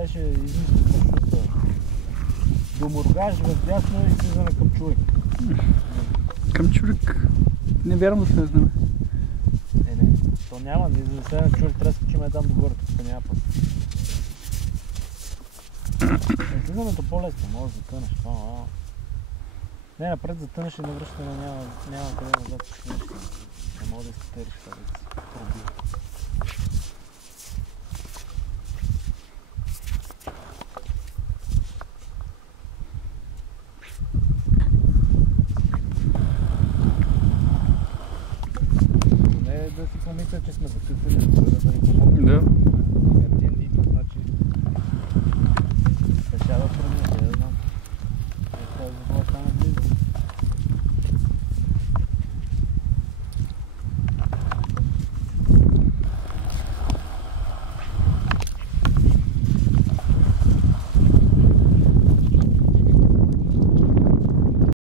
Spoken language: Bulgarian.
трябваше да измислим маршрута до Мургаш, вдясно и слизаме към Чурик. Към Чурик? Не вярвам да слезнем. Не, то няма, ние за да слезем Чурик трябва да скачим там догоре, тук няма път. Слизането по-лесно, може да тънеш, не, напред затънеш и навръщане няма къде назад да слизаш. Не мога да изкатериш това да си пробил. Да си помисля, че сме закъсали да ни помогнем. Да. Тия ни идват, значи решава трудно, да знам. Това е за това стана близо.